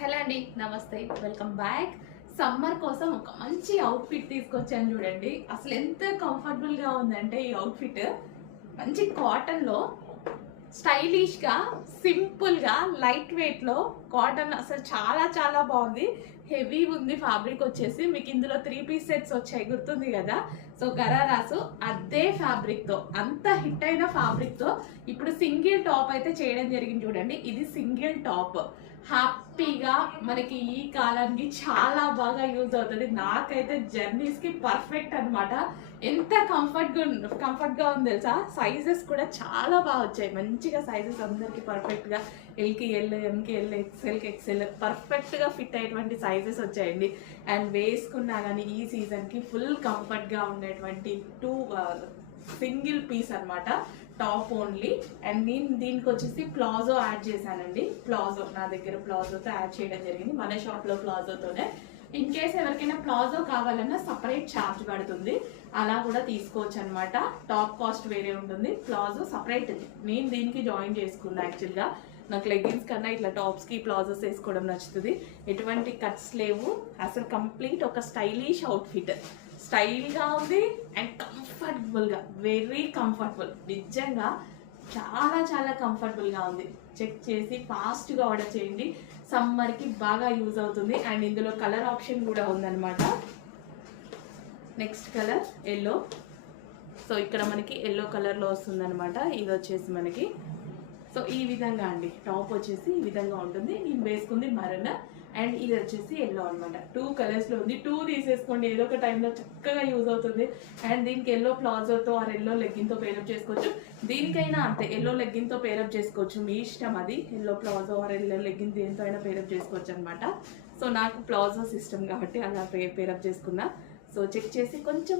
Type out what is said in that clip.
Hello అండి, నమస్తే, welcome back. Summer కోసం ఒక మంచి అవుట్ఫిట్ తీసుకొచ్చాను చూడండి. అసలు ఎంత కంఫర్టబుల్గా ఉందంటే ఈ అవుట్ఫిట్ మంచి కాటన్లో స్టైలిష్గా సింపుల్గా లైట్ వెయిట్లో కాటన్ అసలు చాలా చాలా బాగుంది. హెవీ ఉంది ఫ్యాబ్రిక్ వచ్చేసి. మీకు ఇందులో 3 పీస్ సెట్స్ వచ్చాయి, గుర్తుంది కదా. సో గరారాసు అదే ఫ్యాబ్రిక్తో, అంత హిట్ అయిన ఫ్యాబ్రిక్తో ఇప్పుడు సింగిల్ టాప్ అయితే చేయడం జరిగింది చూడండి. ఇది సింగిల్ టాప్ హ్యాపీగా మనకి ఈ కాలానికి చాలా బాగా యూజ్ అవుతుంది. నాకైతే జర్నీస్కి పర్ఫెక్ట్ అనమాట. ఎంత కంఫర్ట్గా ఉంది తెలుసా. సైజెస్ కూడా చాలా బాగా వచ్చాయి, మంచిగా సైజెస్ అందరికి పర్ఫెక్ట్గా ఎల్కి ఎల్, ఎంకి ఎల్, ఎక్స్ఎల్కి ఎక్స్ఎల్ పర్ఫెక్ట్గా ఫిట్ అయ్యేటువంటి సైజెస్ వచ్చాయండి. అండ్ వేసుకున్నా కానీ ఈ సీజన్కి ఫుల్ కంఫర్ట్గా ఉండేటువంటి సింగిల్ పీస్ అనమాట, టాప్ ఓన్లీ. అండ్ నేను దీనికి వచ్చేసి ప్లాజో యాడ్ చేశానండి. ప్లాజో నా దగ్గర ప్లాజోతో యాడ్ చేయడం జరిగింది, మన షాప్లో ప్లాజోతోనే. ఇన్ కేస్ ఎవరికైనా ప్లాజో కావాలన్నా సపరేట్ ఛార్జ్ పడుతుంది, అలా కూడా తీసుకోవచ్చు అనమాట. టాప్ కాస్ట్ వేరే ఉంటుంది, ప్లాజో సపరేట్. నేను దీనికి జాయిన్ చేసుకున్నా. యాక్చువల్గా నాకు లెగ్గిన్స్ కన్నా ఇట్లా టాప్స్కి ప్లాజోస్ వేసుకోవడం నచ్చుతుంది. ఎటువంటి కట్స్ లేవు, అసలు కంప్లీట్ ఒక స్టైలిష్ అవుట్ఫిట్. స్టైల్గా ఉంది అండ్ కంఫర్టబుల్గా, వెరీ కంఫర్టబుల్. నిజంగా చాలా చాలా కంఫర్టబుల్గా ఉంది. చెక్ చేసి ఫాస్ట్గా ఆర్డర్ చేయండి, సమ్మర్కి బాగా యూజ్ అవుతుంది. అండ్ ఇందులో కలర్ ఆప్షన్ కూడా ఉందన్నమాట. Next colour yellow. సో ఇక్కడ మనకి ఎల్లో కలర్లో వస్తుందన్నమాట. ఇది వచ్చేసి మనకి సో ఈ విధంగా అండి, టాప్ వచ్చేసి ఈ విధంగా ఉంటుంది. నేను వేసుకుంది మరన్ అండ్ ఇది వచ్చేసి ఎల్లో అనమాట. 2 కలర్స్లో ఉంది. 2 తీసేసుకోండి, ఏదో ఒక టైంలో చక్కగా యూజ్ అవుతుంది. అండ్ దీనికి ఎల్లో ప్లాజోతో ఆర్ ఎల్లో లెగ్గిన్తో పేరప్ చేసుకోవచ్చు. దీనికైనా అంతే, ఎల్లో లెగ్గిన్తో పేరప్ చేసుకోవచ్చు, మీ ఇష్టం అది. Yellow palazzo or yellow legging దేంతో అయినా పేరప్ చేసుకోవచ్చు అనమాట. సో నాకు ప్లాజో సిస్టమ్ కాబట్టి అలా పేరప్ చేసుకున్నా. సో చెక్ చేసి కొంచెం